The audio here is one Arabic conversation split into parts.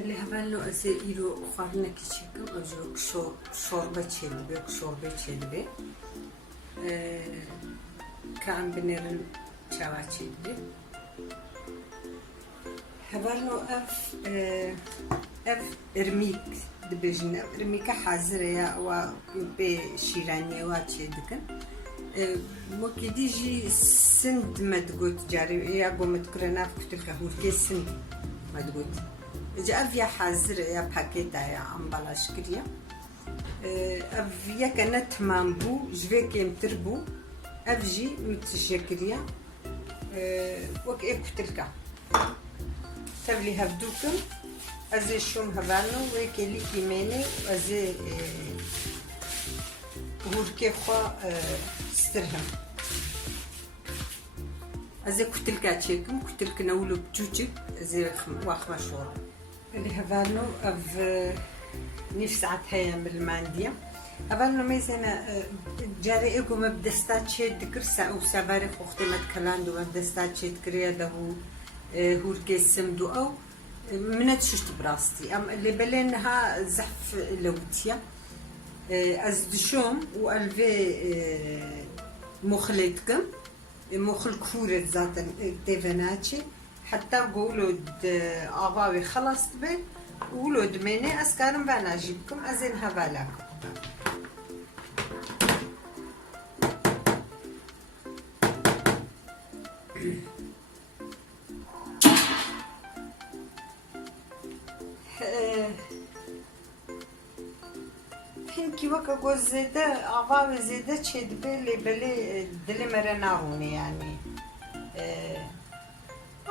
اللي هبالو أزي إيرو خارنا كيشيكم أجو شوربة تشيلبي شوربة تشيلبي كان بنيرن شوا تشيلبي هبالو أف إرميك دبجنا إرميكا حاضر يا و بشيرانية واتشيدكن ممكن يجي سند ما تقول جاري يا قوم تكرنا في كتلك هوركي سند ما تقول جا أفيا حاضر يا باكيتا يا عمبالاش كريا أفيا كانت مامبو جوي كيم تربو أفجي متشكريا وك إيه كتلك تبلي هبدوكم أزي شوم هبانو ويكلي كيماني أزي هوركي خوا سترهم أزي كتلك تشيكم كتلك نولو بجوجك أزي واخما شورا اللي هبانو أف نفس عتهايا بالماندية هبانو ميزانا جاري إيكو مبدستات شيد دكرسا أو ساباري خوختي متكلاندو مبدستات شيد كريا دهو هوركي سمدو أو منت ششت براستي أم اللي بلينها زحف لوتيا أزدشوم وألفي مخلتكم مخل كورة ذات ديفناتشي حتى قولوا أباوي خلصت بي قولوا دميني أسكارم بانا أجيبكم أزين هبالاكم هنكي وكا قوز زيادة أغاوي زيادة تشيد بلي دلي مرة ناروني يعني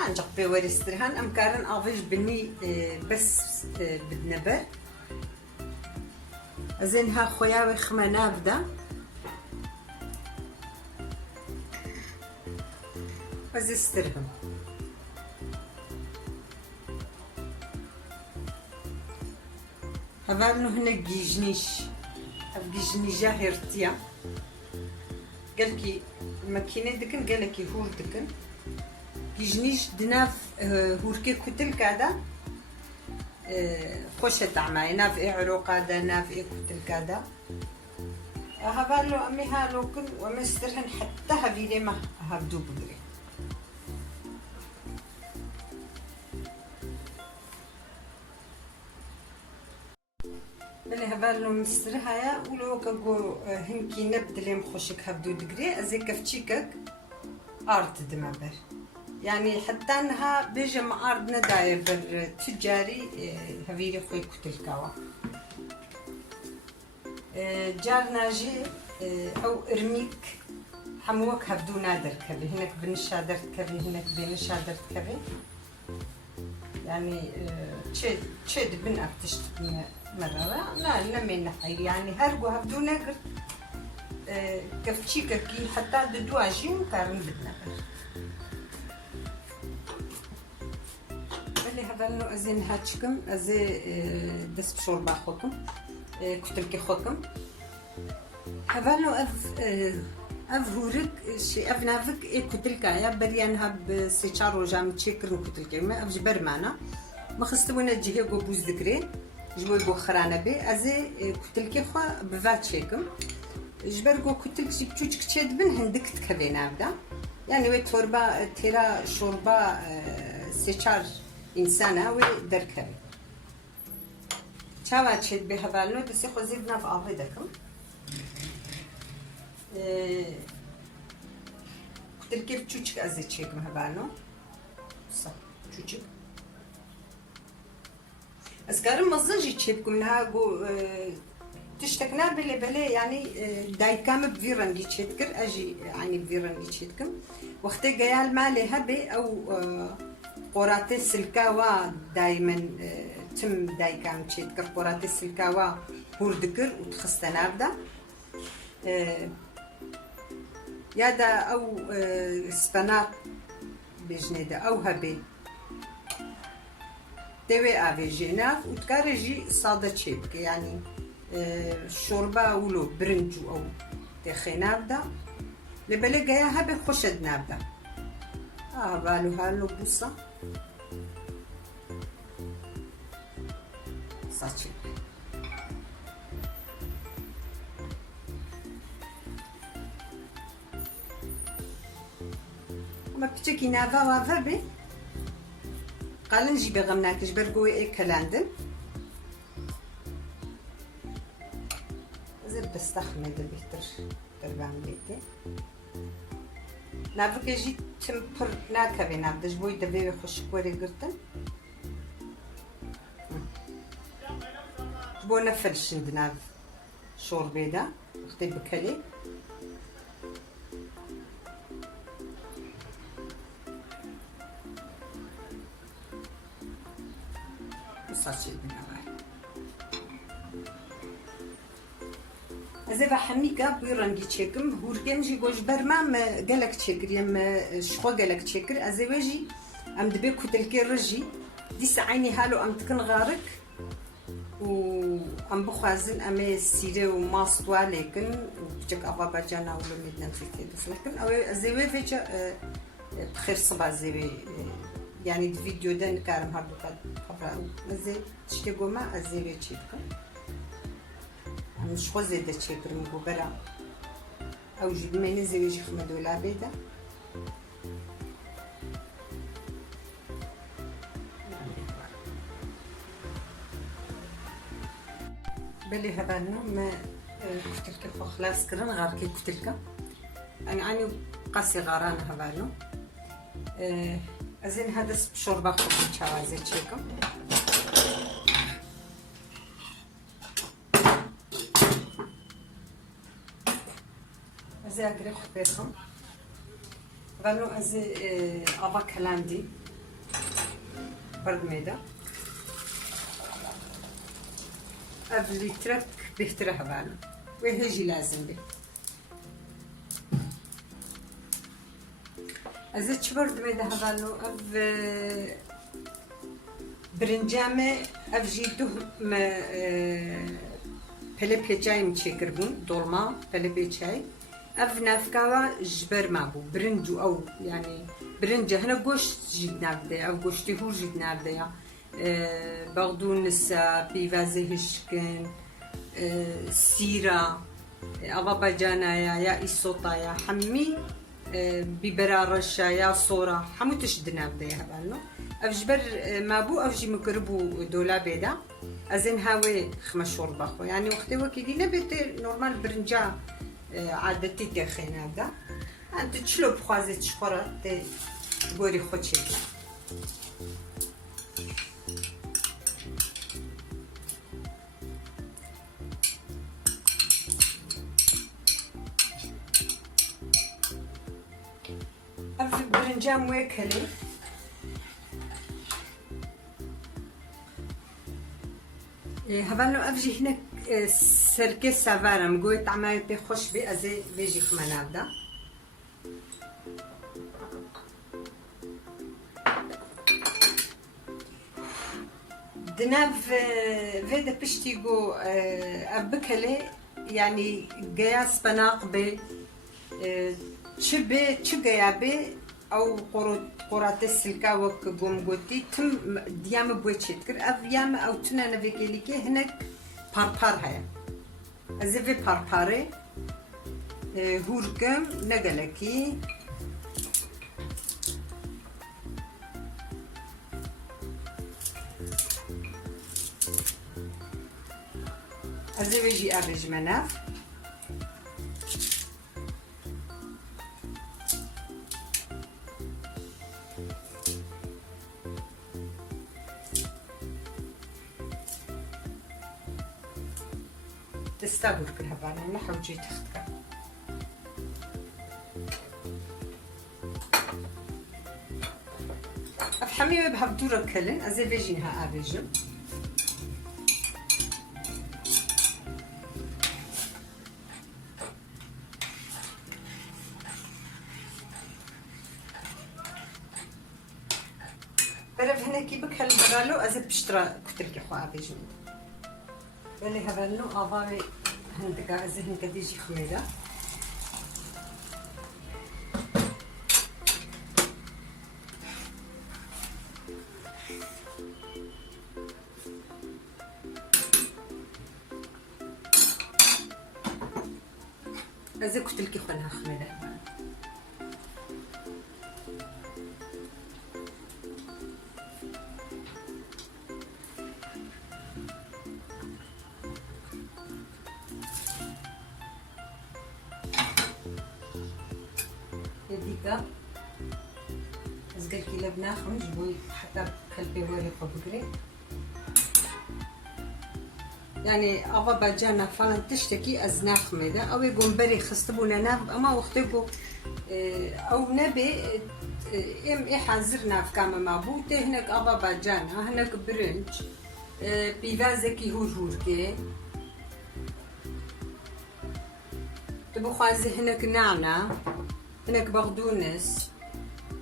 أنجق بورسترهان أمكارن أغيش بني بس بدنبر أزينها خوياوي خمانا بدا أزيسترهم هذا هنا جيجنيش جيجني جاهرتيا قالكي الماكينة دكن قالكي هور دكن جيجنيش دناف هوركي كتل كادا خوشة تعماي ناف اي عروق هذا ناف اي كتل كادا هبالو امي هالوكن ومسترهن حتى هبيلي ما هبدو بقري بله هبالو مسترهايا ولو كاكو هنكي نبدلي مخوشك هبدو دقري ازي كفتشيكك ارت دمبر يعني حتى انها بيجي مع ارض نداير بر تجاري هبيري خوي كتلكاوا جار ناجي او ارميك حموك هبدو نادر كبي هناك بنشادر كبي هناك بنشادر كبي يعني تشد بن افتشت مرة لا من نحي يعني هرجو هبدو نقر كفتشي كي حتى دواجي مكارن بدنا اللي هبالو أزين هاتشكم أزي دس بشوربة خوكم كتلكي خوكم هبالو أف هورك شي أف نافك كتلكا يا بريانها بسيشارو جام تشيكرن كتلكي ما أف جبر معنا ما خستبونا جيه جو بوز ذكرين جوي جو خرانة بي أزي كتلكي خوا بفات شيكم جبر جو كتلك شي بتوچك تشد بن هندك تكبينا بدا يعني وي توربا تيرا شوربا سيشار إنسانة وي دركبي چاوا تشد بي هبالو دسي خو زيدنا في آفي دكم كتلكي بتوچك أزي تشيكم هبالو صح تشوچك أسكارم مزنجي تشيبكم منها جو تشتكنا بلي يعني دايكام بفيرنجي تشيتكر أجي يعني بفيرنجي تشيتكم وقتي جيال مالي هبي أو قراتي سلكاوا دايما تم دايكام تشيتكر قراتي سلكاوا هوردكر وتخستنا بدا يادا أو سباناق بجنيدا أو هبي تبي أبي جناف وتكارجي صادة شيبك يعني شوربة ولو برنجو أو تخينابدا لبلي جايها بخشد نابدا بالو هالو بوصة saçı. Ama küçük inava var be. Kalın jibe gamnak jiber goy eklendim. زي بستخمد بيتر دربان بيتي نافك جي تمبر ناكبي نافدش بوي دبي خوش كوري قرتن بو نفرش ندناف شوربي دا اختي بكلي وصاشي بناوي از حمیگا بیرانگی چکم هورگم جی گوش برمام گلک چکر یم شخو گلک چکر از وجی ام دبی کتلکی رجی دیس عینی حالو ام تکن غارق و ام بخوازن ام سیره و ماستوا لیکن بچک آوا بجانا ولو میدنم سیتی دست لکن او از وجه بخیر صبح از yani videoda nikarim har dukat خبره از تشتی گوما از وجه چکم مش خوزي دا تشيكر مقبرة أو جيب ميني زويجي خمدو لابيدا بلي هبالنا ما كتلك خلاص كرن غير كي كتلك أنا قاسي غاران هبالنا أزين هذا بشوربة خوب تشاوازي تشيكم زي أقرأ خبيصهم غنو أزي أبا كلاندي برد ميدا أبلي ترك بيهترها بالو ويهجي لازم بي أزي تشبرد ميدا هبالو أب برنجامي أفجي دوهم پله پیچای میچکر بون دولما پله پیچای اف نافکاوا جبر ما بو برنجو او يعني برنجه هنا گوشت جید نبده او گوشتی هور جید نبده یا بغدونس پیوازه هشکن سیرا اوا باجانا یا ایسوتا یا حمی بیبرا رشا یا صورا حمو تشد نبده یا هبالو اف جبر ما بو اف جي مقربو دولابه دا ازين هاوي خمس شوربه خو يعني وقتي وكيدي نبت نورمال برنجا عادتي تخين هذا انت تشلو بخوازي تشقرات غوري خوتشي اف برنجا موكلي هبالو افجي هنا سركي سافارم قوي طعمه بخوش بي ازي بيجي خمانابدا دناف فيدا بشتيغو ابكلي يعني قياس بناق بي تشبي تشقيا او قرات السلكا وك قومغوتي تم ديام بويتشتكر افيام او تنا نفيكيليكي هناك باربار هيا ازفي بارباري هوركم نقلكي ازفي جي ارج مناف تستاهل كلها بعدين نحو جي تختك أفحمي بهبدورة كلن أزي بيجينها أبيجم برف هنا كي بك هالبرالو أزي بشترى كتلكي خو أبيجم بلي هبالو أضافي هندقة زهن كديجي خميرة ازي قلت لك خلنا خميله يديك ازقل كي لبنه خمج بوي حتى قلبي وري بقري يعني أبا بجانا فلان تشتكي أزناخ ميدا أو يقوم بري خستبونا ناب أما وقتبو أو نبي حازرنا في كاما مابوته هناك أبا بجانا هناك برنج بيفازكي هور كي تبو خوازي هناك نعنع هناك بغدونس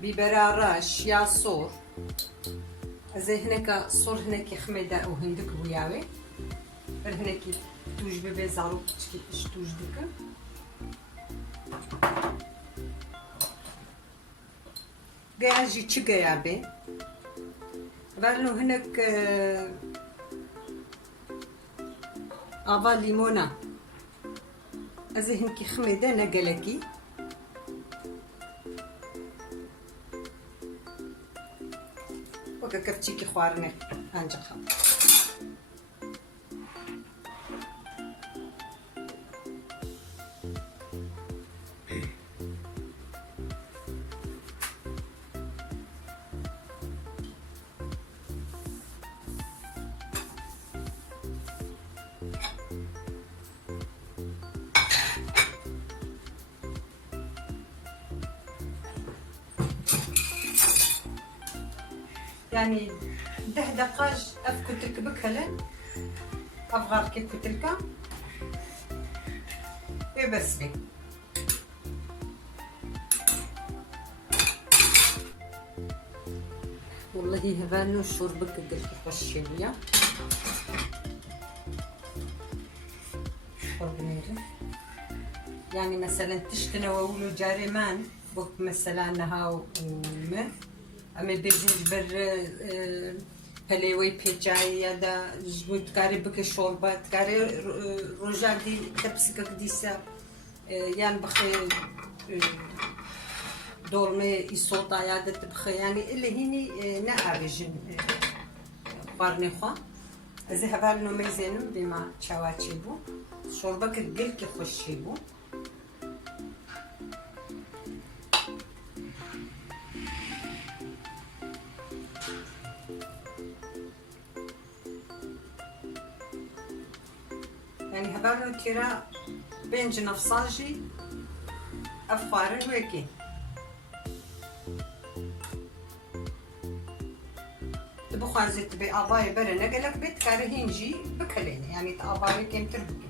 ببراراش يا صور زي هناك صور هناك خميدا أو هندك بوياوي هناك توج ببي زارو كي توج ديك جاجي تشجيابي بالو هناك افا ليمونا ازي هنكي خميده نقلكي وكا كفتيكي خوارني انجخا يعني 10 دقائق افكتلك بكله افغار كيف كتلك بس بي والله هبانو شربك قلت خشيه يعني مثلا تشتنا وولو جارمان بوك مثلا نها ومه اما بيجوج بر هلوي بيجاي يدا جبود كاري بك شوربه كاري رجع دي تبسك ديسا يعني بخي دورمي يصوتا يادا تبخي يعني اللي هني نعرجن قارني خوا ذهب لنا ميزانو بما تشاواتشيبو شوربه كتقل كي خشيبو يعني هبارنو تيرا بنج نفصاجي افقارن ويكي تبخازي تبي اباي برا نقلك بيت كارهينجي بكلين يعني تاباي كيم تربك